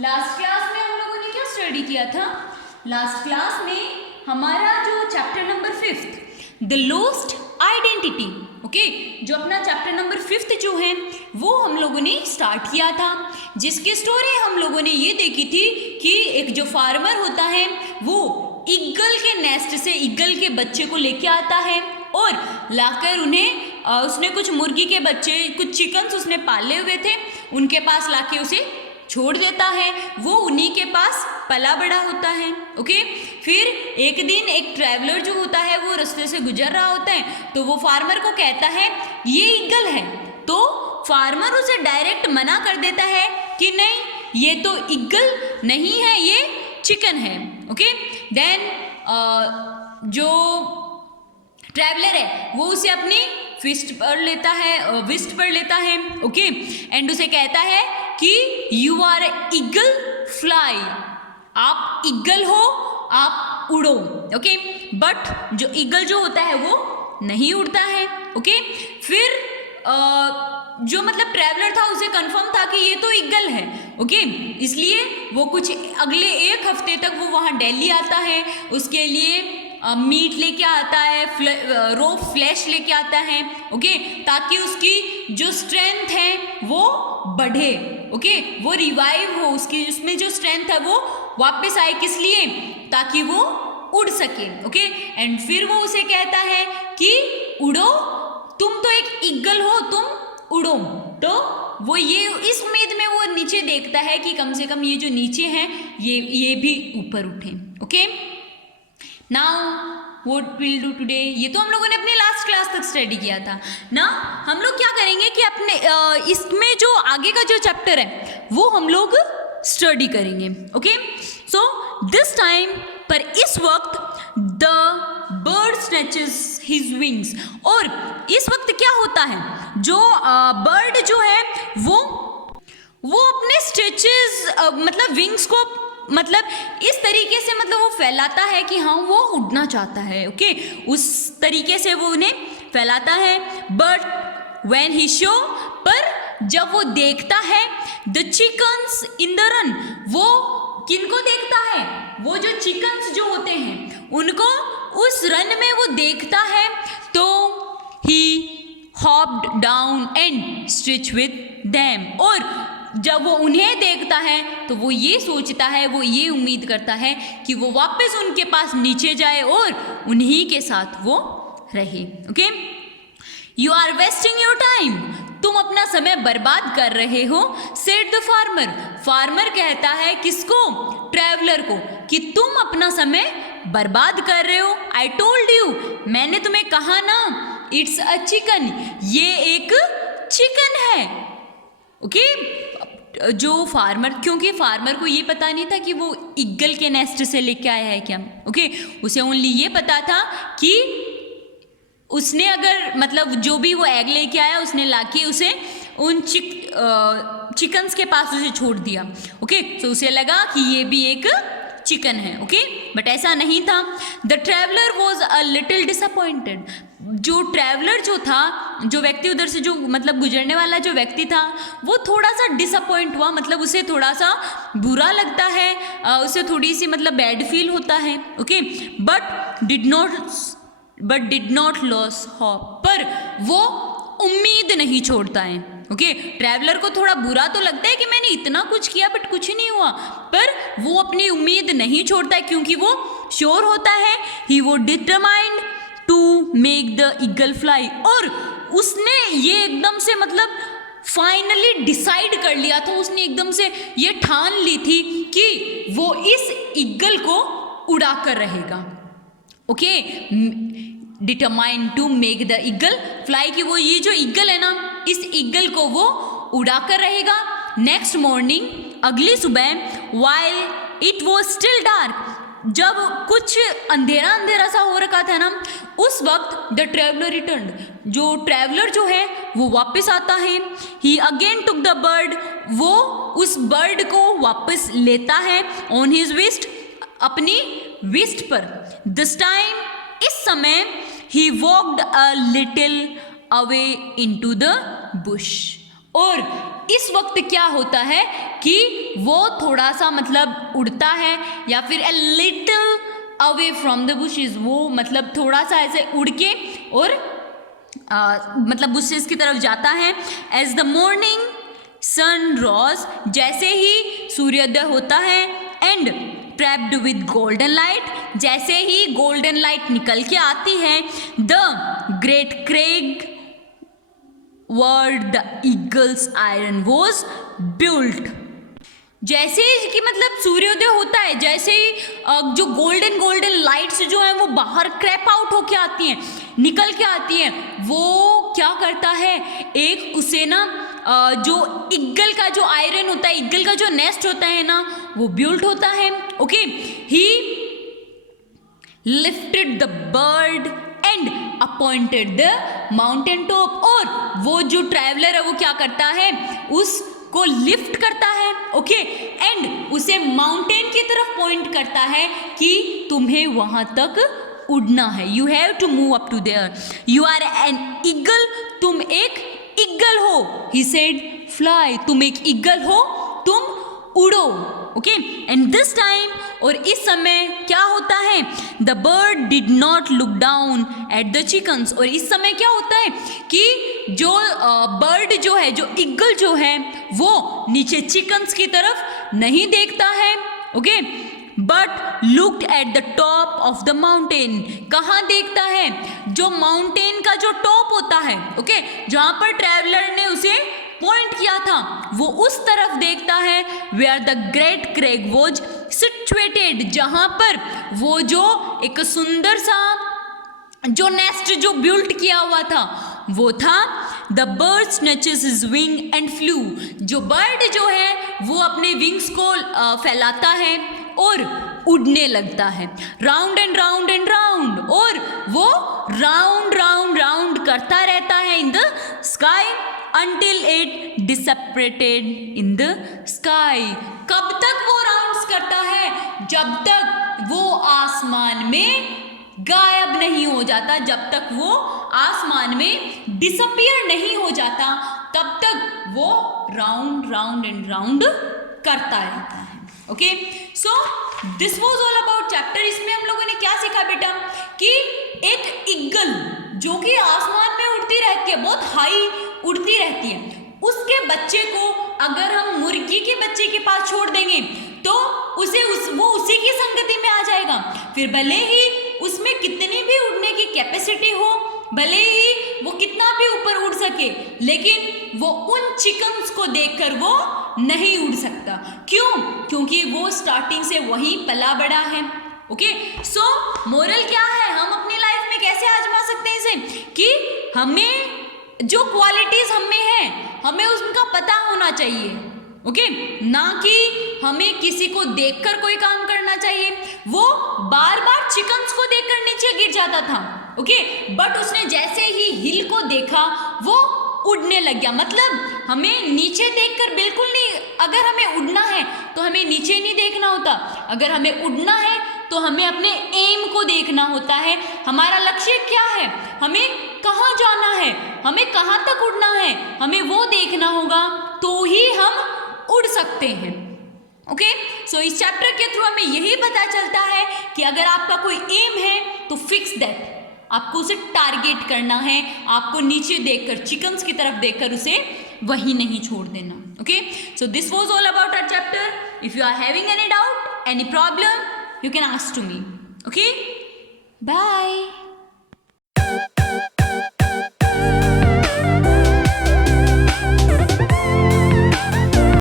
Last class में हम लोगों ने क्या स्टडी किया था? लास्ट क्लास में हमारा जो chapter number 5th the lost identity, okay, जो अपना चैप्टर नंबर 5th जो है वो हम लोगों ने स्टार्ट किया था, जिसकी स्टोरी हम लोगों ने ये देखी थी कि एक जो फार्मर होता है वो ईगल के नेस्ट से ईगल के बच्चे को लेके आता है और लाकर उन्हें उसने कुछ मुर्गी के बच्चे, कुछ चिकन्स उसने पाले हुए थे, उनके पास लाके उसे छोड़ देता है। वो उन्हीं के पास पला बड़ा होता है, ओके। फिर एक दिन एक ट्रैवलर जो होता है वो रास्ते से गुजर रहा होता है, तो वो फार्मर को कहता है ये ईगल है, तो फार्मर उसे डायरेक्ट मना कर देता है कि नहीं ये तो ईगल नहीं है, ये चिकन है, ओके। देन जो ट्रैवलर है वो उसे अपनी विस्ट पढ़ लेता है, ओके, एंड उसे कहता है कि यू आर ईगल फ्लाई, आप ईगल हो, आप उड़ो, ओके। बट जो ईगल जो होता है वो नहीं उड़ता है, ओके। फिर जो मतलब ट्रैवलर था उसे कंफर्म था कि ये तो ईगल है, ओके, इसलिए वो कुछ अगले एक हफ्ते तक वो वहाँ दिल्ली आता है, उसके लिए मीट लेके आता है, रो फ्लैश लेके आता है, ओके, ताकि उसकी जो स्ट्रेंथ है वो बढ़े, ओके, वो रिवाइव हो, उसकी उसमें जो स्ट्रेंथ है वो वापस आए, किस लिए? ताकि वो उड़ सके, ओके। एंड फिर वो उसे कहता है कि उड़ो, तुम तो एक ईगल हो, तुम उड़ो। तो वो ये इस उम्मीद में वो नीचे देखता है कि कम से कम ये जो नीचे हैं ये भी ऊपर उठे, okay. Now what will do today, ये तो हम लोगों ने अपने लास्ट क्लास तक स्टडी किया था ना। हम लोग क्या करेंगे कि अपने इसमें जो आगे का जो चैप्टर है वो हम लोग स्टडी करेंगे, ओके। सो दिस टाइम, पर इस वक्त the bird stretches his wings, और इस वक्त क्या होता है, जो बर्ड जो है वो अपने स्ट्रेचेस मतलब विंग्स को मतलब इस तरीके से मतलब वो फैलाता है कि हाँ वो उड़ना चाहता है, ओके, उस तरीके से वो उन्हें फैलाता है। बट व्हेन ही शो, पर जब वो देखता है the chickens in the run, वो किनको देखता है? वो जो चिकन्स जो होते हैं उनको उस रन में वो देखता है, तो he hopped down and stretch with them, और जब वो उन्हें देखता है तो वो ये सोचता है, वो ये उम्मीद करता है कि वो वापस उनके पास नीचे जाए और उन्हीं के साथ वो रहे, okay. You are wasting your time, तुम अपना समय बर्बाद कर रहे हो, सेड द फार्मर, फार्मर कहता है किसको? ट्रैवलर को, कि तुम अपना समय बर्बाद कर रहे हो। आई टोल्ड यू, मैंने तुम्हें कहा ना, इट्स अ चिकन, ये एक चिकन है, ओके। जो फार्मर, क्योंकि फार्मर को ये पता नहीं था कि वो ईगल के नेस्ट से लेके आया है क्या, ओके, उसे ओनली ये पता था कि उसने अगर मतलब जो भी वो एग लेके आया उसने लाके उसे उन चिकन्स के पास उसे छोड़ दिया, ओके। तो उसे लगा कि ये भी एक चिकन है, ओके, बट ऐसा नहीं था। The traveller was a little disappointed, जो ट्रैवलर जो था, जो व्यक्ति उधर से जो मतलब गुजरने वाला जो व्यक्ति था, वो थोड़ा सा डिसअपॉइंट हुआ, मतलब उसे थोड़ा सा बुरा लगता है, उसे थोड़ी सी मतलब बैड फील होता है, okay. But did not loss hope, पर वो उम्मीद नहीं छोड़ता है, ओके। ट्रैवलर को थोड़ा बुरा तो लगता है कि मैंने इतना कुछ किया बट कुछ नहीं हुआ, पर वो अपनी उम्मीद नहीं छोड़ता है, क्योंकि वो श्योर होता है ही वो determined to make the eagle fly, और उसने ये एकदम से मतलब फाइनली डिसाइड कर लिया था, उसने एकदम से ये ठान ली थी कि वो इस ईगल को उड़ा कर रहेगा, okay. Determined to make the eagle fly, कि वो ये जो ईगल है ना, इस ईगल को वो उड़ा कर रहेगा। नेक्स्ट मॉर्निंग, अगली सुबह, while it was still dark, जब कुछ अंधेरा अंधेरा सा हो रखा था ना, उस वक्त द ट्रैवलर रिटर्न, जो ट्रैवलर जो है वो वापस आता है। ही अगेन टुक द बर्ड, वो उस बर्ड को वापस लेता है ऑन हिज विस्ट, अपनी विस्ट पर। दिस टाइम, इस समय, he walked a little away into the bush, और इस वक्त क्या होता है कि वो थोड़ा सा मतलब उड़ता है या फिर a little away from the bushes, वो मतलब थोड़ा सा ऐसे उड़ के और मतलब बुशेस की तरफ जाता है। As the morning sun rose, जैसे ही सूर्योदय होता है, and trapped with golden light, जैसे ही गोल्डन लाइट निकल के आती है, the great crag word the eagles iron was built. जैसे ही कि मतलब सूर्योदय होता है, जैसे ही जो गोल्डन गोल्डन लाइट्स जो है वो बाहर क्रैप आउट होके आती हैं, निकल के आती हैं, वो क्या करता है, एक उसे ना जो ईगल का जो आयरन होता है, ईगल का जो नेस्ट होता है ना, वो बिल्ट होता है। Okay, he lifted the bird and appointed the mountain top, और वो जो ट्रैवलर है वो क्या करता है, उसको लिफ्ट करता है। ओके, एंड उसे माउंटेन की तरफ पॉइंट करता है कि तुम्हें वहां तक उड़ना है, you have to move up to there, you are an eagle, तुम एक ईगल हो। ही सेड फ्लाई, तुम एक ईगल हो, तुम उड़ो। ओके, एंड दिस टाइम, और इस समय क्या होता है, the bird did not look down at the chickens, और इस समय क्या होता है कि जो बर्ड जो है, जो ईगल जो है, वो नीचे चिकन्स की तरफ नहीं देखता है। Okay, but looked at the top of the mountain, कहाँ देखता है, जो माउंटेन का जो टॉप होता है, ओके, जहाँ पर ट्रैवलर ने उसे पॉइंट किया था, वो उस तरफ देखता है, where the great crag was situated, जहाँ पर वो जो एक सुंदर सा जो नेस्ट जो बिल्ट किया हुआ था वो था। The bird snatches his wing and flew, जो बर्ड जो है वो अपने विंग्स को फैलाता है और उड़ने लगता है, round and round and round, और वो राउंड राउंड राउंड करता रहता है in the sky until it dissipated in the sky। कब तक वो राउंड्स करता है, जब तक वो आसमान में गायब नहीं हो जाता, जब तक वो आसमान में डिसअपियर नहीं हो जाता, तब तक वो राउंड राउंड एंड राउंड करता रहता है। Okay, so this was all about chapter. इसमें हम लोगों ने क्या सीखा बेटा, कि एक ईगल जो कि आसमान में उड़ती रहती है, बहुत हाई उड़ती रहती है, उसके बच्चे को अगर हम मुर्गी के बच्चे के पास छोड़ देंगे तो वो उसी की संगति में आ जाएगा। फिर भले ही उसमें कितनी भी उड़ने की कैपेसिटी हो, भले ही वो कितना भी ऊपर उड़ सके, लेकिन वो उन चिकन्स को देखकर वो नहीं उड़ सकता। क्यों? क्योंकि वो स्टार्टिंग से वहीं पला बड़ा है। ओके, सो मोरल क्या है, हम अपनी लाइफ में कैसे आजमा सकते हैं इसे, कि हमें जो क्वालिटीज हमें है, हमें उसका पता होना चाहिए। ओके, ना कि हमें किसी को देखकर कोई काम करना चाहिए। वो बार बार चिकन्स को देखकर नीचे गिर जाता था, ओके, बट उसने जैसे ही हिल को देखा वो उड़ने लग गया। मतलब हमें नीचे देखकर बिल्कुल नहीं, अगर हमें उड़ना है तो हमें नीचे नहीं देखना होता, अगर हमें उड़ना है तो हमें अपने एम को देखना होता है। हमारा लक्ष्य क्या है, हमें कहाँ जाना है, हमें कहाँ तक उड़ना है, हमें वो देखना होगा, तो ही हम उड़ सकते हैं। ओके, सो इस चैप्टर के थ्रू हमें यही पता चलता है कि अगर आपका कोई एम है तो फिक्स दैट, आपको उसे टारगेट करना है, आपको नीचे देखकर, चिकन्स की तरफ देखकर उसे वहीं नहीं छोड़ देना। Okay, so this was all about our chapter. If you are having any doubt, any problem, you can ask to me. Okay, bye.